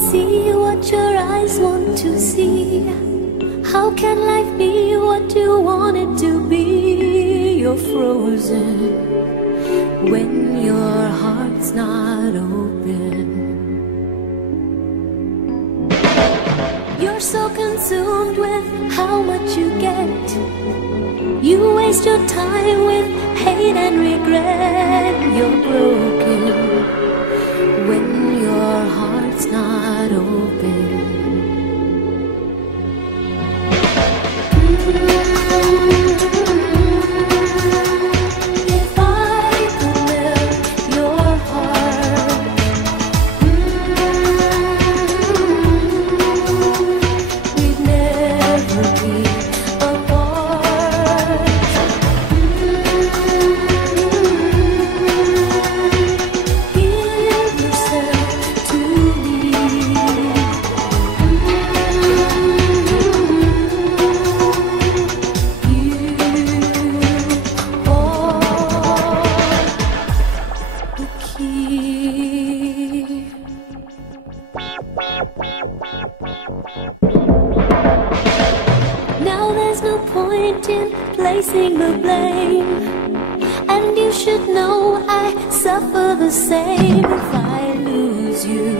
see what your eyes want to see. How can life be what you want it to be? You're frozen when your heart's not open. You're so consumed with how much you get. You waste your time with hate and regret. You're broken when your heart's not open. If I could melt your heart, we'd never be apart. Give yourself to me. Now there's no point in placing the blame, and you should know I suffer the same. If I lose you,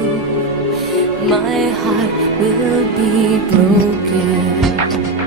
my heart will be broken.